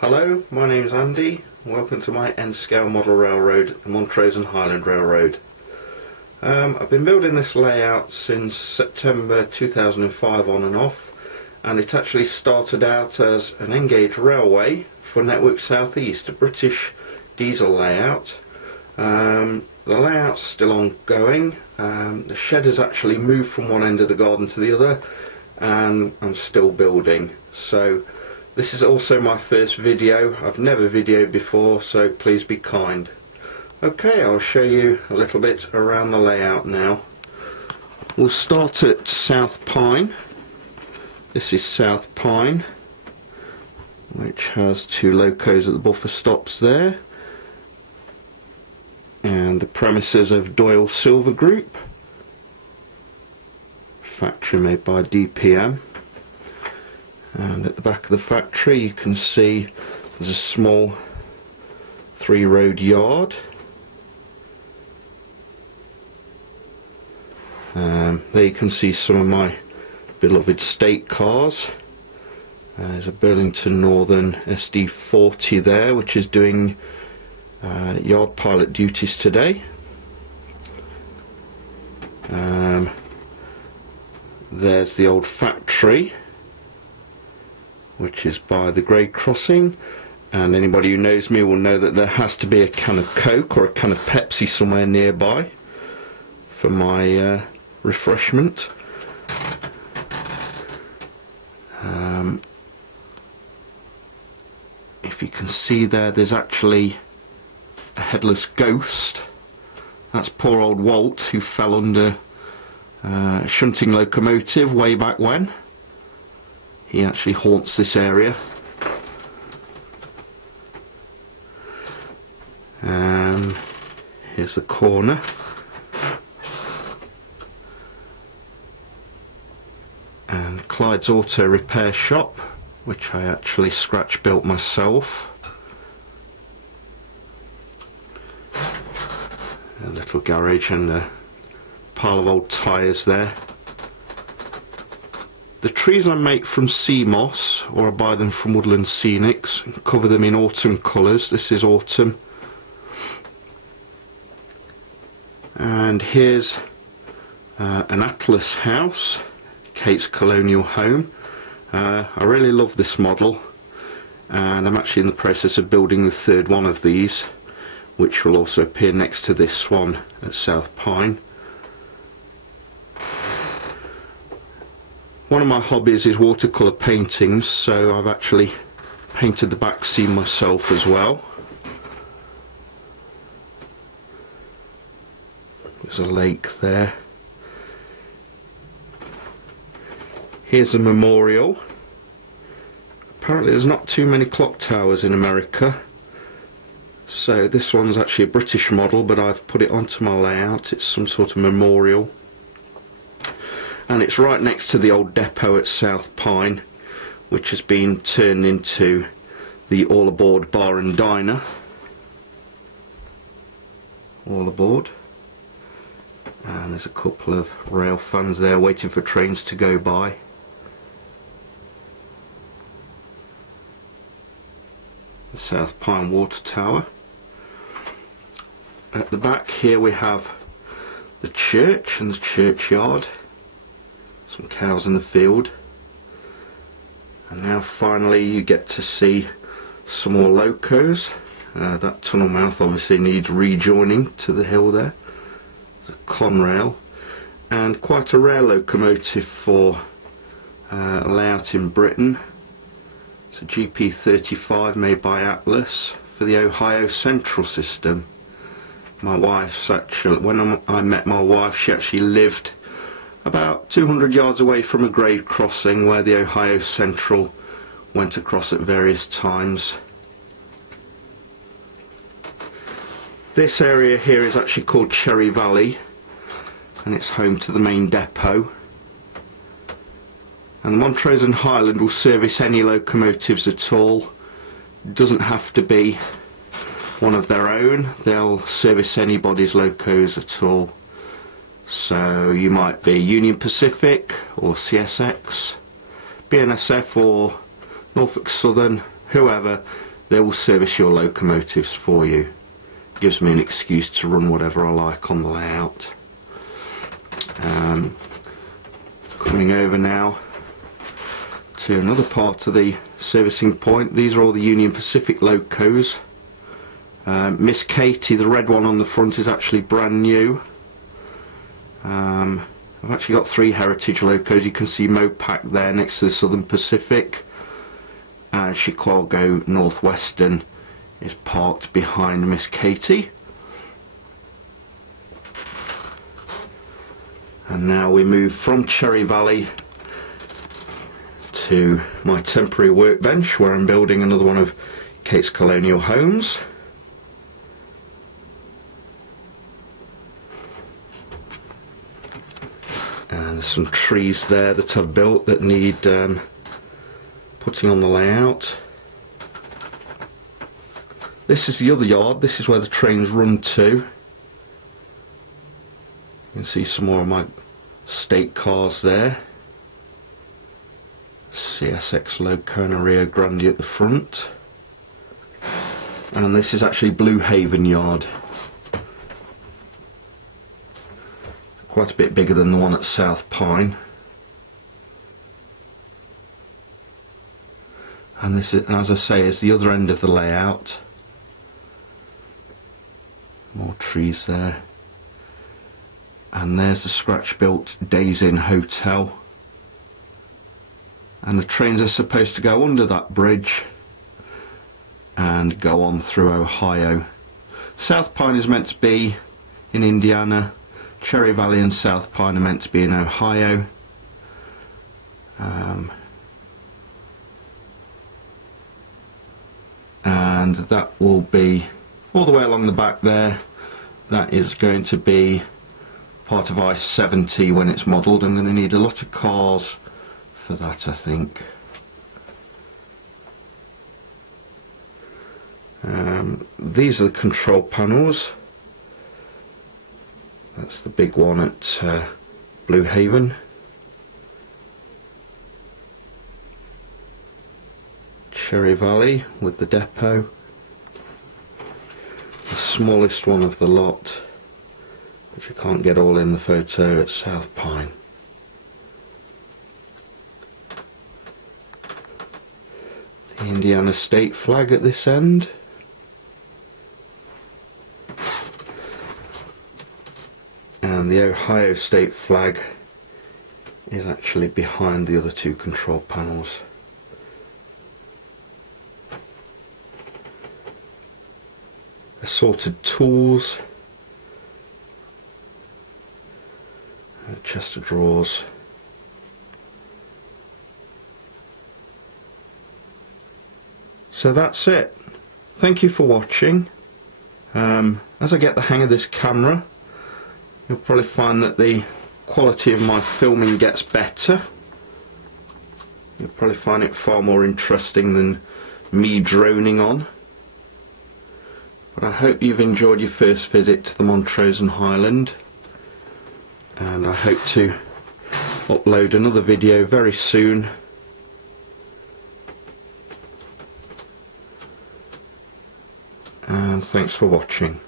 Hello, my name is Andy. Welcome to my N-scale model railroad, the Montrose and Highland Railroad. I've been building this layout since September 2005 on and off, and it actually started out as an N-gauge railway for Network South East, a British diesel layout. The layout's still ongoing. The shed has actually moved from one end of the garden to the other, and I'm still building. So this is also my first video. I've never videoed before, so please be kind. Okay, I'll show you a little bit around the layout now. We'll start at South Pine. This is South Pine, which has two locos at the buffer stops there, and the premises of Doyle Silver Group, factory made by DPM. And at the back of the factory you can see there's a small 3-road yard. There you can see some of my beloved state cars. There's a Burlington Northern SD40 there, which is doing yard pilot duties today. There's the old factory, which is by the grade crossing, and anybody who knows me will know that there has to be a can of Coke or a can of Pepsi somewhere nearby for my refreshment. If you can see there's actually a headless ghost. That's poor old Walt, who fell under a shunting locomotive way back when. He actually haunts this area. Here's the corner. And Clyde's Auto Repair Shop, which I actually scratch built myself. A little garage and a pile of old tyres there. The trees I make from sea moss, or I buy them from Woodland Scenics, and cover them in autumn colours. This is autumn. And here's an Atlas house, Kate's colonial home. I really love this model, and I'm actually in the process of building the third one of these, which will also appear next to this one at South Pine. One of my hobbies is watercolour paintings, so I've actually painted the back seam myself as well. There's a lake there. Here's a memorial. Apparently there's not too many clock towers in America, so this one's actually a British model, but I've put it onto my layout. It's some sort of memorial. And it's right next to the old depot at South Pine, which has been turned into the All Aboard Bar and Diner. All aboard. And there's a couple of rail fans there waiting for trains to go by. The South Pine Water Tower. At the back here we have the church and the churchyard. Some cows in the field, and now finally you get to see some more locos. That tunnel mouth obviously needs rejoining to the hill there. There's a Conrail, and quite a rare locomotive for a layout in Britain. It's a GP35 made by Atlas for the Ohio Central system. My wife's actually, when I met my wife, she actually lived about 200 yards away from a grade crossing where the Ohio Central went across at various times. This area here is actually called Cherry Valley, and it's home to the main depot. And the Montrose and Highland will service any locomotives at all. It doesn't have to be one of their own, they'll service anybody's locos at all. So you might be Union Pacific or CSX, BNSF or Norfolk Southern, whoever, they will service your locomotives for you. Gives me an excuse to run whatever I like on the layout. Coming over now to another part of the servicing point. These are all the Union Pacific locos. Miss Katie, the red one on the front, is actually brand new. I've actually got 3 heritage locos. You can see Mopac there next to the Southern Pacific, and Chicago Northwestern is parked behind Miss Katie. And now we move from Cherry Valley to my temporary workbench, where I'm building another one of Kate's colonial homes. And there's some trees there that I've built that need putting on the layout. This is the other yard. This is where the trains run to. You can see some more of my state cars there. CSX loco and a Rio Grande at the front. And this is actually Blue Haven yard. Quite a bit bigger than the one at South Pine. And this is, as I say, is the other end of the layout. More trees there. And there's the scratch built Days Inn Hotel. And the trains are supposed to go under that bridge and go on through Ohio. South Pine is meant to be in Indiana. Cherry Valley and South Pine are meant to be in Ohio. And that will be all the way along the back there. That is going to be part of I-70 when it's modelled. I'm going to need a lot of cars for that, I think. These are the control panels. That's the big one at Blue Haven. Cherry Valley with the depot. The smallest one of the lot, which I can't get all in the photo, at South Pine. The Indiana state flag at this end. And the Ohio state flag is actually behind the other 2 control panels. Assorted tools, a chest of drawers, so that's it. Thank you for watching. As I get the hang of this camera, you'll probably find that the quality of my filming gets better. You'll probably find it far more interesting than me droning on. But I hope you've enjoyed your first visit to the Montrose and Highland, and I hope to upload another video very soon. And thanks for watching.